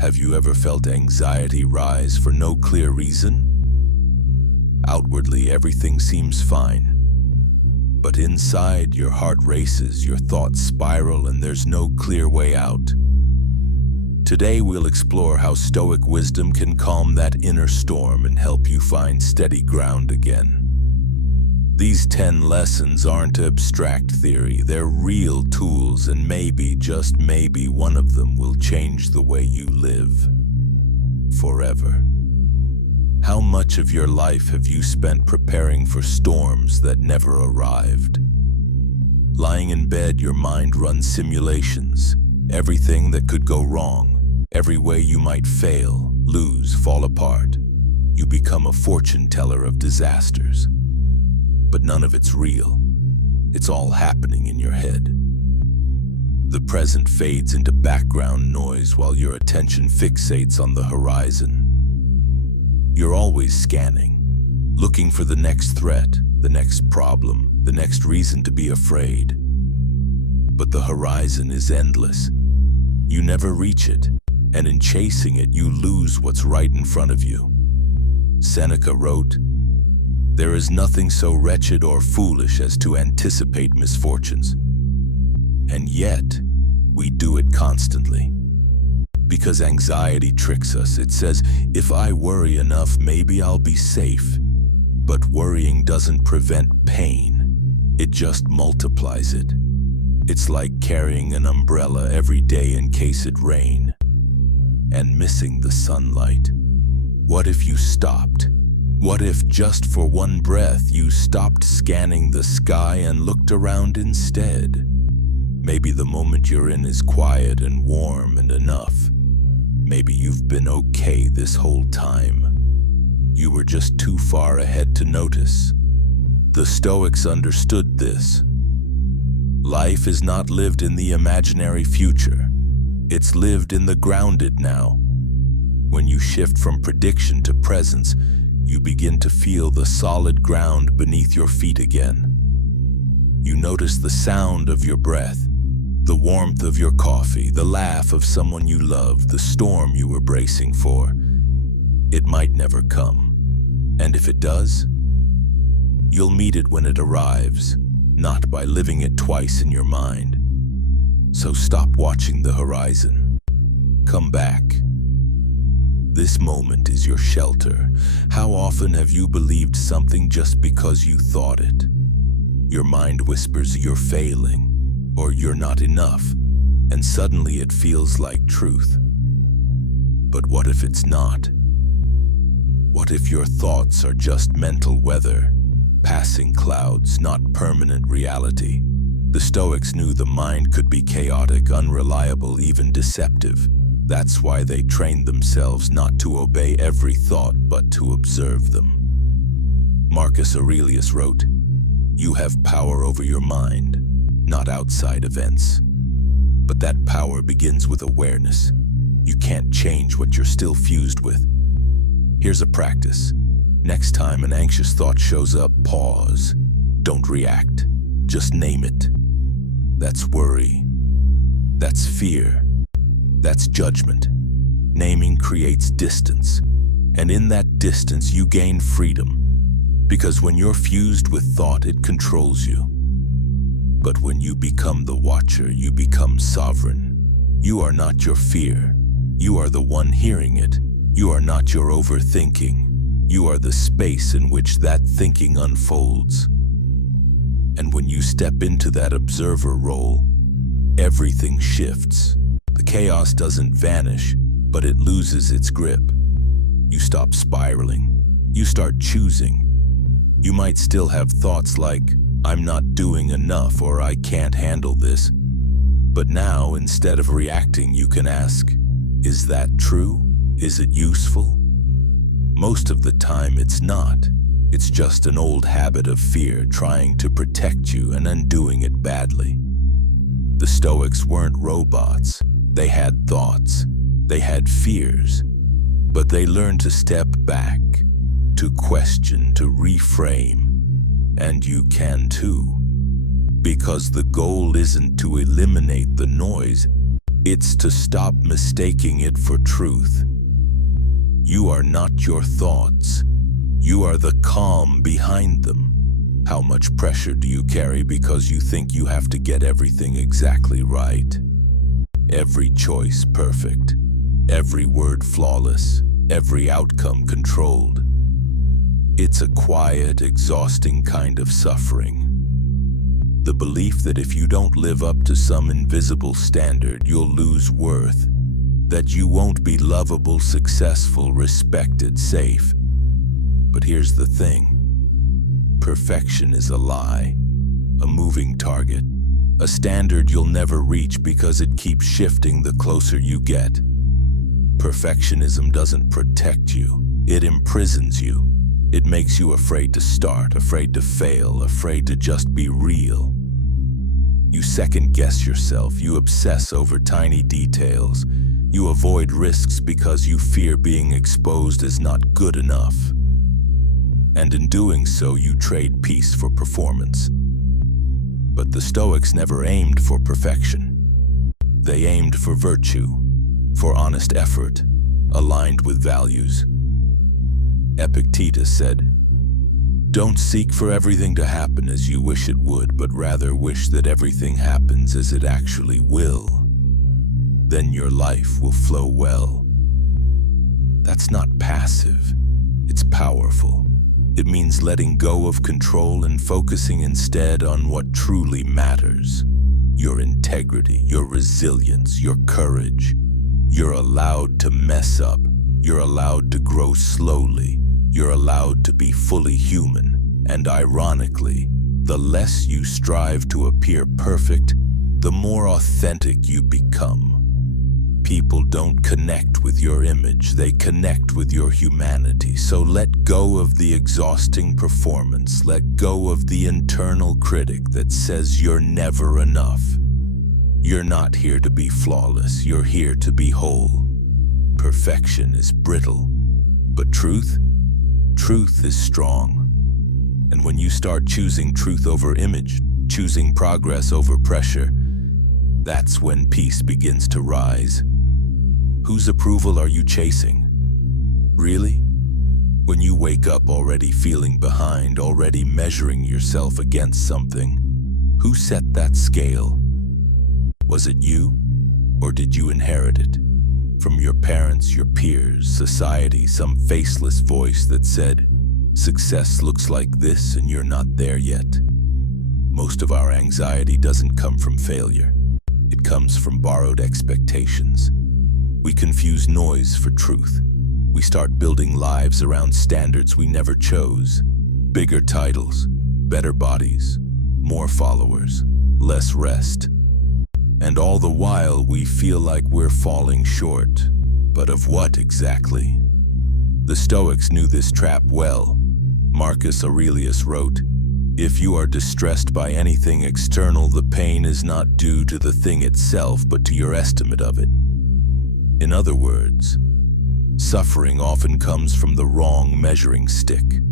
Have you ever felt anxiety rise for no clear reason? Outwardly, everything seems fine. But inside, your heart races, your thoughts spiral, and there's no clear way out. Today, we'll explore how Stoic wisdom can calm that inner storm and help you find steady ground again. These 10 lessons aren't abstract theory, they're real tools, and maybe, just maybe, one of them will change the way you live forever. How much of your life have you spent preparing for storms that never arrived? Lying in bed, your mind runs simulations, everything that could go wrong, every way you might fail, lose, fall apart. You become a fortune teller of disasters. But none of it's real. It's all happening in your head. The present fades into background noise while your attention fixates on the horizon. You're always scanning, looking for the next threat, the next problem, the next reason to be afraid. But the horizon is endless. You never reach it, and in chasing it, you lose what's right in front of you. Seneca wrote, "There is nothing so wretched or foolish as to anticipate misfortunes." And yet, we do it constantly. Because anxiety tricks us. It says, if I worry enough, maybe I'll be safe. But worrying doesn't prevent pain. It just multiplies it. It's like carrying an umbrella every day in case it rains, and missing the sunlight. What if you stopped? What if just for one breath you stopped scanning the sky and looked around instead? Maybe the moment you're in is quiet and warm and enough. Maybe you've been okay this whole time. You were just too far ahead to notice. The Stoics understood this. Life is not lived in the imaginary future. It's lived in the grounded now. When you shift from prediction to presence, you begin to feel the solid ground beneath your feet again. You notice the sound of your breath, the warmth of your coffee, the laugh of someone you love, the storm you were bracing for. It might never come. And if it does, you'll meet it when it arrives, not by living it twice in your mind. So stop watching the horizon. Come back. This moment is your shelter. How often have you believed something just because you thought it? Your mind whispers you're failing, or you're not enough, and suddenly it feels like truth. But what if it's not? What if your thoughts are just mental weather, passing clouds, not permanent reality? The Stoics knew the mind could be chaotic, unreliable, even deceptive. That's why they trained themselves not to obey every thought, but to observe them. Marcus Aurelius wrote, "You have power over your mind, not outside events. But that power begins with awareness. You can't change what you're still fused with." Here's a practice. Next time an anxious thought shows up, pause. Don't react. Just name it. That's worry. That's fear. That's judgment. Naming creates distance. And in that distance, you gain freedom. Because when you're fused with thought, it controls you. But when you become the watcher, you become sovereign. You are not your fear. You are the one hearing it. You are not your overthinking. You are the space in which that thinking unfolds. And when you step into that observer role, everything shifts. The chaos doesn't vanish, but it loses its grip. You stop spiraling. You start choosing. You might still have thoughts like, "I'm not doing enough," or "I can't handle this." But now, instead of reacting, you can ask, is that true? Is it useful? Most of the time, it's not. It's just an old habit of fear trying to protect you and undoing it badly. The Stoics weren't robots. They had thoughts. They had fears. But they learned to step back, to question, to reframe. And you can too. Because the goal isn't to eliminate the noise, It's to stop mistaking it for truth. You are not your thoughts. You are the calm behind them. How much pressure do you carry because you think you have to get everything exactly right? Every choice perfect, every word flawless, every outcome controlled. It's a quiet, exhausting kind of suffering. The belief that if you don't live up to some invisible standard, you'll lose worth, that you won't be lovable, successful, respected, safe. But here's the thing. Perfection is a lie, a moving target, a standard you'll never reach because it keeps shifting the closer you get. Perfectionism doesn't protect you, it imprisons you. It makes you afraid to start, afraid to fail, afraid to just be real. You second-guess yourself, you obsess over tiny details, you avoid risks because you fear being exposed as not good enough. And in doing so, you trade peace for performance. But the Stoics never aimed for perfection. They aimed for virtue, for honest effort, aligned with values. Epictetus said, "Don't seek for everything to happen as you wish it would, but rather wish that everything happens as it actually will. Then your life will flow well." That's not passive, it's powerful. It means letting go of control and focusing instead on what truly matters. Your integrity, your resilience, your courage. You're allowed to mess up. You're allowed to grow slowly. You're allowed to be fully human. And ironically, the less you strive to appear perfect, the more authentic you become. People don't connect with your image, they connect with your humanity. So let go of the exhausting performance, let go of the internal critic that says you're never enough. You're not here to be flawless, you're here to be whole. Perfection is brittle, but truth is strong. And when you start choosing truth over image, choosing progress over pressure, that's when peace begins to rise. Whose approval are you chasing? Really? When you wake up already feeling behind, already measuring yourself against something, who set that scale? Was it you, or did you inherit it? From your parents, your peers, society, some faceless voice that said, "Success looks like this and you're not there yet." Most of our anxiety doesn't come from failure. It comes from borrowed expectations. We confuse noise for truth. We start building lives around standards we never chose. Bigger titles, better bodies, more followers, less rest. And all the while we feel like we're falling short. But of what exactly? The Stoics knew this trap well. Marcus Aurelius wrote, "If you are distressed by anything external, the pain is not due to the thing itself, but to your estimate of it." In other words, suffering often comes from the wrong measuring stick.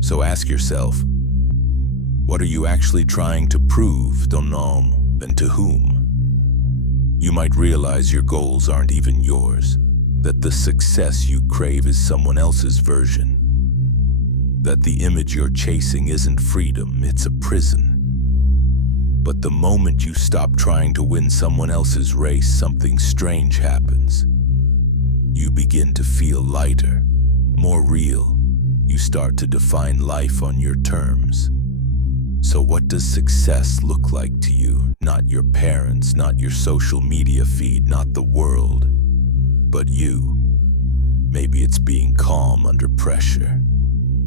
So ask yourself, what are you actually trying to prove, and to whom? You might realize your goals aren't even yours, that the success you crave is someone else's version, that the image you're chasing isn't freedom, it's a prison. But the moment you stop trying to win someone else's race, something strange happens. You begin to feel lighter, more real. You start to define life on your terms. So what does success look like to you? Not your parents, not your social media feed, not the world, but you. Maybe it's being calm under pressure.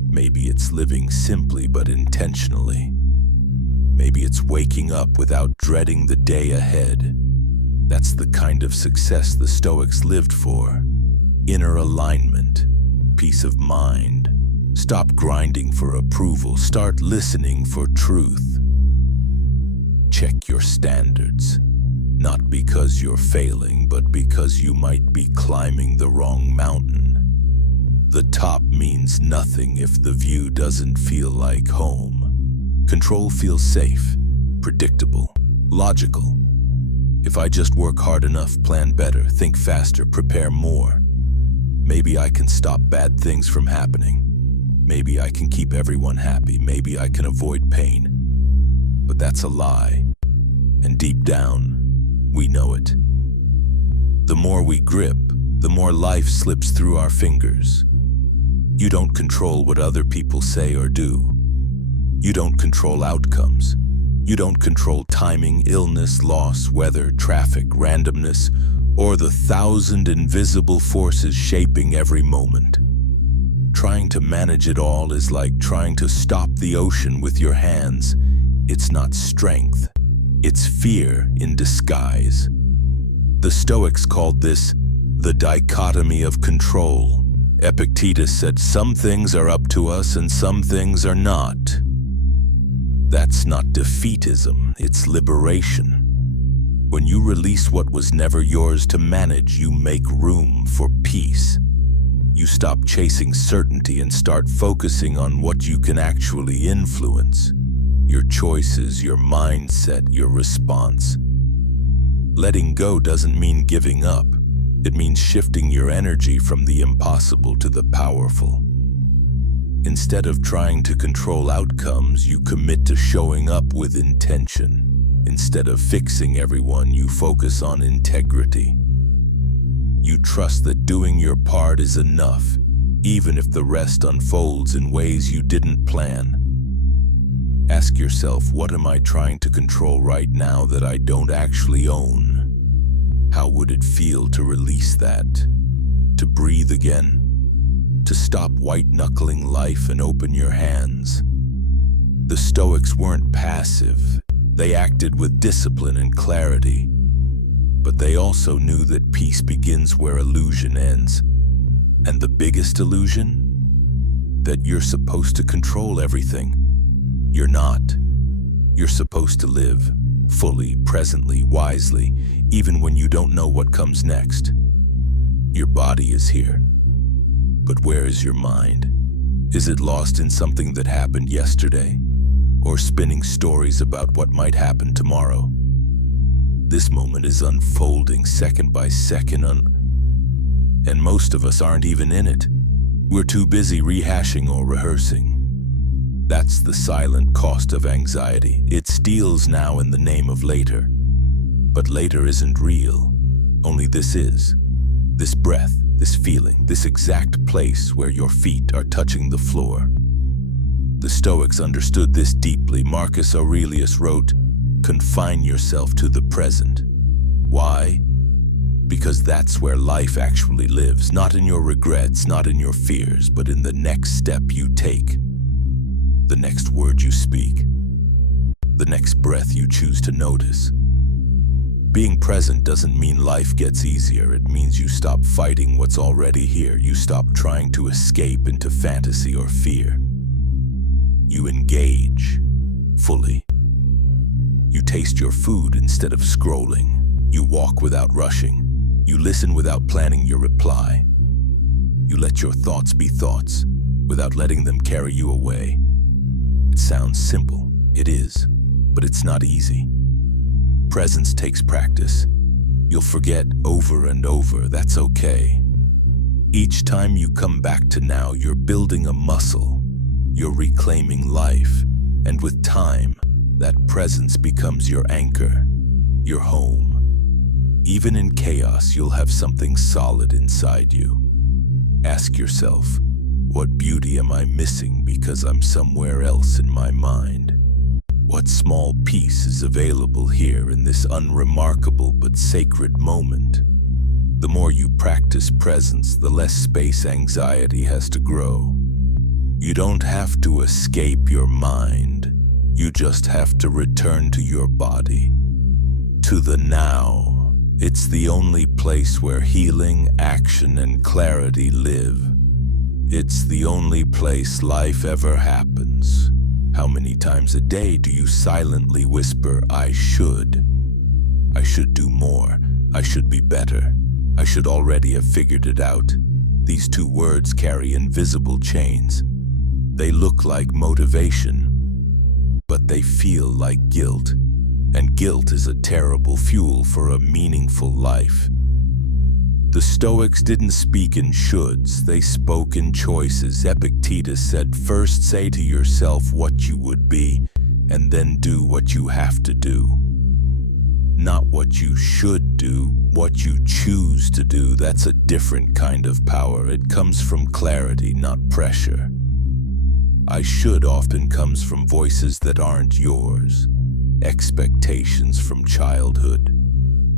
Maybe it's living simply but intentionally. Maybe it's waking up without dreading the day ahead. That's the kind of success the Stoics lived for. Inner alignment, peace of mind. Stop grinding for approval, start listening for truth. Check your standards, not because you're failing, but because you might be climbing the wrong mountain. The top means nothing if the view doesn't feel like home. Control feels safe, predictable, logical. If I just work hard enough, plan better, think faster, prepare more, maybe I can stop bad things from happening. Maybe I can keep everyone happy. Maybe I can avoid pain. But that's a lie. And deep down, we know it. The more we grip, the more life slips through our fingers. You don't control what other people say or do. You don't control outcomes. You don't control timing, illness, loss, weather, traffic, randomness, or the 1,000 invisible forces shaping every moment. Trying to manage it all is like trying to stop the ocean with your hands. It's not strength, it's fear in disguise. The Stoics called this the dichotomy of control. Epictetus said some things are up to us and some things are not. That's not defeatism, it's liberation. When you release what was never yours to manage, you make room for peace. You stop chasing certainty and start focusing on what you can actually influence. Your choices, your mindset, your response. Letting go doesn't mean giving up. It means shifting your energy from the impossible to the powerful. Instead of trying to control outcomes, you commit to showing up with intention. Instead of fixing everyone, you focus on integrity. You trust that doing your part is enough, even if the rest unfolds in ways you didn't plan. Ask yourself, what am I trying to control right now that I don't actually own? How would it feel to release that? To breathe again? To stop white-knuckling life and open your hands? The Stoics weren't passive. They acted with discipline and clarity. But they also knew that peace begins where illusion ends. And the biggest illusion? That you're supposed to control everything. You're not. You're supposed to live fully, presently, wisely, even when you don't know what comes next. Your body is here. But where is your mind? Is it lost in something that happened yesterday? Or spinning stories about what might happen tomorrow? This moment is unfolding second by second, and most of us aren't even in it. We're too busy rehashing or rehearsing. That's the silent cost of anxiety. It steals now in the name of later. But later isn't real. Only this is. This breath, this feeling, this exact place where your feet are touching the floor. The Stoics understood this deeply. Marcus Aurelius wrote, "Confine yourself to the present." Why? Because that's where life actually lives, not in your regrets, not in your fears, but in the next step you take, the next word you speak, the next breath you choose to notice. Being present doesn't mean life gets easier. It means you stop fighting what's already here. You stop trying to escape into fantasy or fear. You engage fully. You taste your food instead of scrolling. You walk without rushing. You listen without planning your reply. You let your thoughts be thoughts without letting them carry you away. It sounds simple. It is, but it's not easy. Presence takes practice. You'll forget over and over. That's okay. Each time you come back to now, you're building a muscle. You're reclaiming life. And with time, that presence becomes your anchor, your home. Even in chaos, you'll have something solid inside you. Ask yourself, what beauty am I missing because I'm somewhere else in my mind? What small piece is available here in this unremarkable but sacred moment? The more you practice presence, the less space anxiety has to grow. You don't have to escape your mind. You just have to return to your body, to the now. It's the only place where healing, action, and clarity live. It's the only place life ever happens. How many times a day do you silently whisper, I should do more, I should be better, I should already have figured it out? These two words carry invisible chains. They look like motivation, but they feel like guilt. and guilt is a terrible fuel for a meaningful life. The Stoics didn't speak in shoulds, they spoke in choices. Epictetus said, "First say to yourself what you would be, and then do what you have to do." Not what you should do, what you choose to do. That's a different kind of power. It comes from clarity, not pressure. "I should" often comes from voices that aren't yours, expectations from childhood,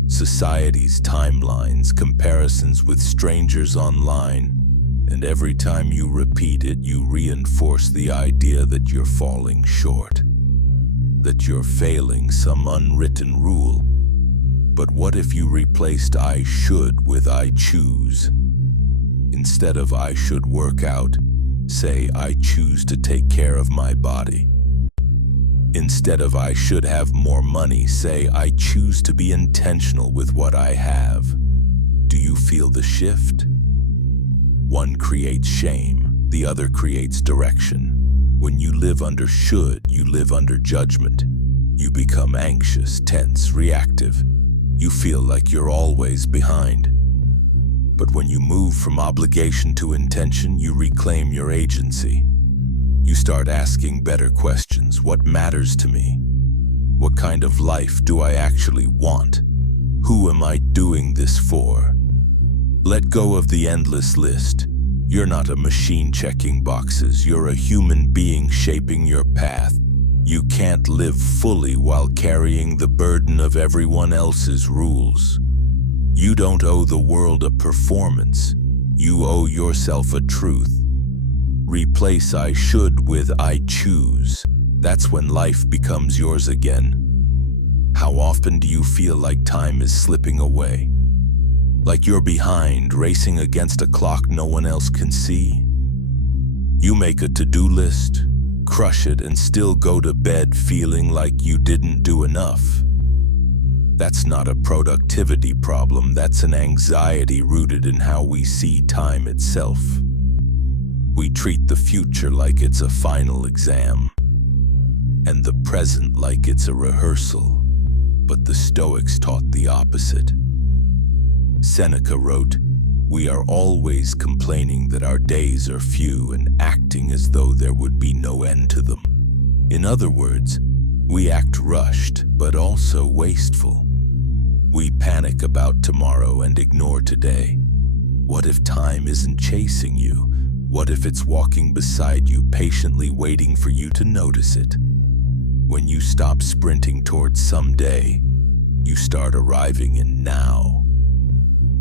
society's timelines, comparisons with strangers online, and every time you repeat it, you reinforce the idea that you're falling short, that you're failing some unwritten rule. But what if you replaced "I should" with "I choose"? Instead of "I should work out," say "I choose to take care of my body." Instead of "I should have more money," say "I choose to be intentional with what I have." Do you feel the shift? One creates shame, the other creates direction. When you live under should, you live under judgment. You become anxious, tense, reactive. You feel like you're always behind. But when you move from obligation to intention, you reclaim your agency. You start asking better questions. What matters to me? What kind of life do I actually want? Who am I doing this for? Let go of the endless list. You're not a machine checking boxes. You're a human being shaping your path. You can't live fully while carrying the burden of everyone else's rules. You don't owe the world a performance. You owe yourself a truth. Replace "I should" with "I choose." That's when life becomes yours again. How often do you feel like time is slipping away? Like you're behind, racing against a clock no one else can see? You make a to-do list, crush it, and still go to bed feeling like you didn't do enough. That's not a productivity problem, that's an anxiety rooted in how we see time itself. We treat the future like it's a final exam, and the present like it's a rehearsal. But the Stoics taught the opposite. Seneca wrote, "We are always complaining that our days are few and acting as though there would be no end to them." In other words, we act rushed, but also wasteful. We panic about tomorrow and ignore today. What if time isn't chasing you? What if it's walking beside you, patiently waiting for you to notice it? When you stop sprinting towards someday, you start arriving in now.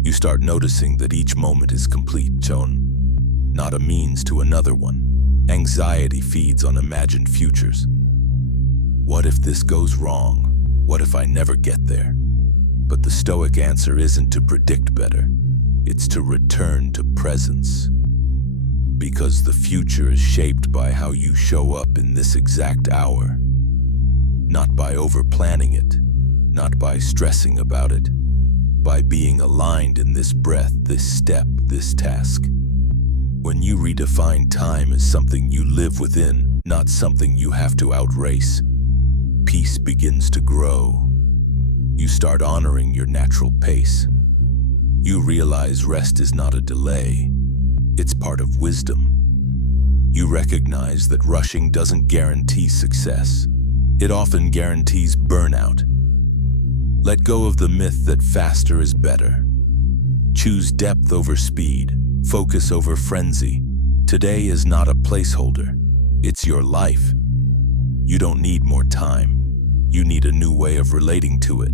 You start noticing that each moment is complete, Joan, not a means to another one. Anxiety feeds on imagined futures. What if this goes wrong? What if I never get there? But the Stoic answer isn't to predict better. It's to return to presence. Because the future is shaped by how you show up in this exact hour. Not by over-planning it, not by stressing about it, by being aligned in this breath, this step, this task. When you redefine time as something you live within, not something you have to outrace, peace begins to grow. You start honoring your natural pace. You realize rest is not a delay. It's part of wisdom. You recognize that rushing doesn't guarantee success. It often guarantees burnout. Let go of the myth that faster is better. Choose depth over speed, focus over frenzy. Today is not a placeholder. It's your life. You don't need more time. You need a new way of relating to it.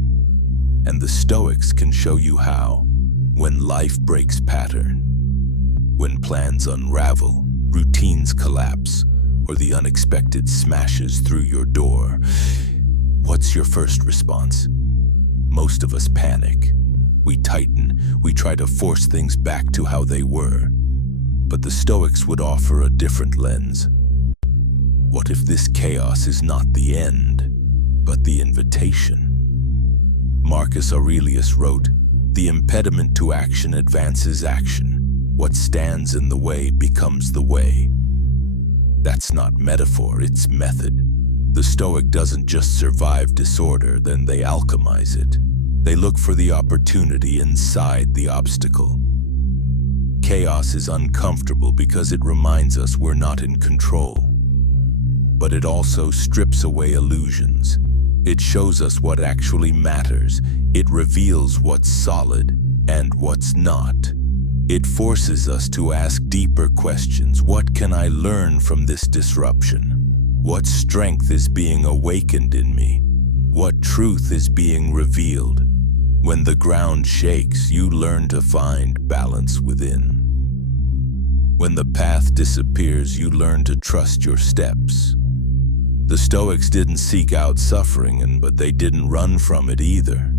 And the Stoics can show you how. When life breaks pattern, when plans unravel, routines collapse, or the unexpected smashes through your door, what's your first response? Most of us panic. We tighten. We try to force things back to how they were. But the Stoics would offer a different lens. What if this chaos is not the end, but the invitation? Marcus Aurelius wrote, "The impediment to action advances action. What stands in the way becomes the way." That's not metaphor, it's method. The Stoic doesn't just survive disorder, then they alchemize it. They look for the opportunity inside the obstacle. Chaos is uncomfortable because it reminds us we're not in control. But it also strips away illusions. It shows us what actually matters. It reveals what's solid and what's not. It forces us to ask deeper questions. What can I learn from this disruption? What strength is being awakened in me? What truth is being revealed? When the ground shakes, you learn to find balance within. When the path disappears, you learn to trust your steps. The Stoics didn't seek out suffering, but they didn't run from it either.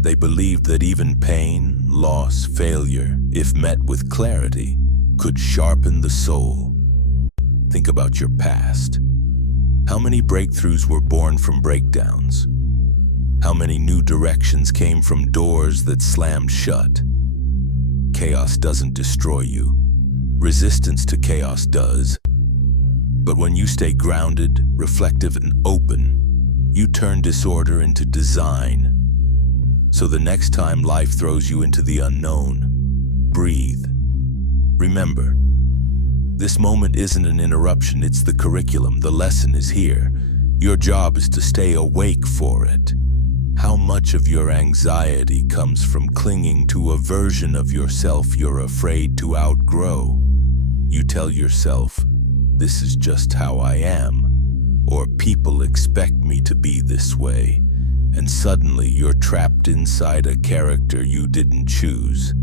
They believed that even pain, loss, failure, if met with clarity, could sharpen the soul. Think about your past. How many breakthroughs were born from breakdowns? How many new directions came from doors that slammed shut? Chaos doesn't destroy you. Resistance to chaos does. But when you stay grounded, reflective, and open, you turn disorder into design. So the next time life throws you into the unknown, breathe. Remember, this moment isn't an interruption, it's the curriculum. The lesson is here. Your job is to stay awake for it. How much of your anxiety comes from clinging to a version of yourself you're afraid to outgrow? You tell yourself, this is just how I am, or people expect me to be this way, and suddenly you're trapped inside a character you didn't choose,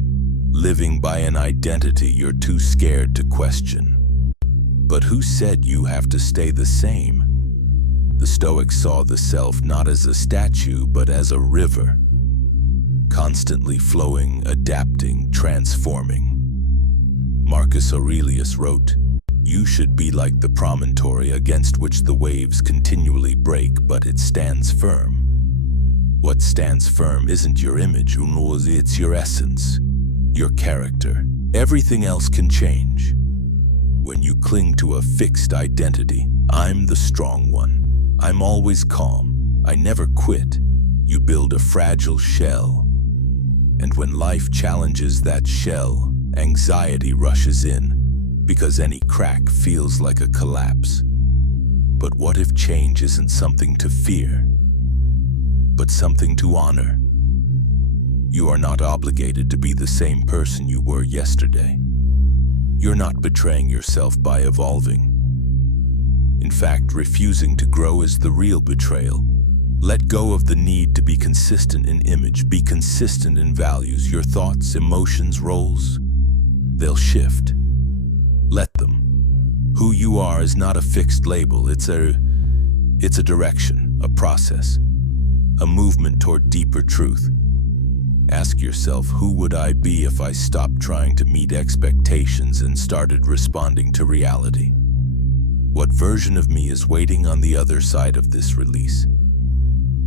living by an identity you're too scared to question. But who said you have to stay the same? The Stoics saw the self not as a statue, but as a river, constantly flowing, adapting, transforming. Marcus Aurelius wrote, "You should be like the promontory against which the waves continually break, but it stands firm." What stands firm isn't your image, it's your essence, your character. Everything else can change. When you cling to a fixed identity, I'm the strong one, I'm always calm, I never quit, you build a fragile shell. And when life challenges that shell, anxiety rushes in, because any crack feels like a collapse. But what if change isn't something to fear, but something to honor? You are not obligated to be the same person you were yesterday. You're not betraying yourself by evolving. In fact, refusing to grow is the real betrayal. Let go of the need to be consistent in image, be consistent in values. Your thoughts, emotions, roles, they'll shift. Let them. Who you are is not a fixed label, it's a direction, a process, a movement toward deeper truth. Ask yourself, who would I be if I stopped trying to meet expectations and started responding to reality? What version of me is waiting on the other side of this release?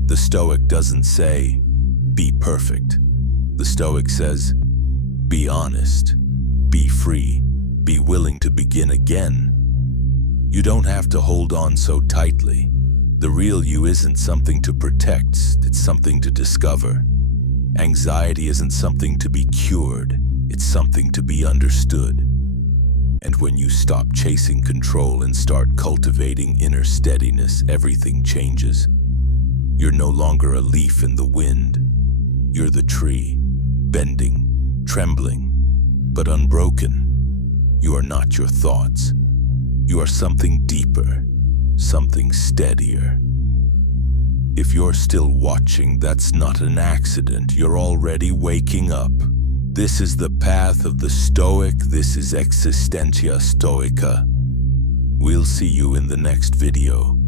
The Stoic doesn't say, be perfect. The Stoic says, be honest, be free, be willing to begin again. You don't have to hold on so tightly. The real you isn't something to protect, it's something to discover. Anxiety isn't something to be cured, it's something to be understood. And when you stop chasing control and start cultivating inner steadiness, everything changes. You're no longer a leaf in the wind. You're the tree, bending, trembling, but unbroken. You are not your thoughts. You are something deeper, something steadier. If you're still watching, that's not an accident. You're already waking up. This is the path of the Stoic. This is Existentia Stoica. We'll see you in the next video.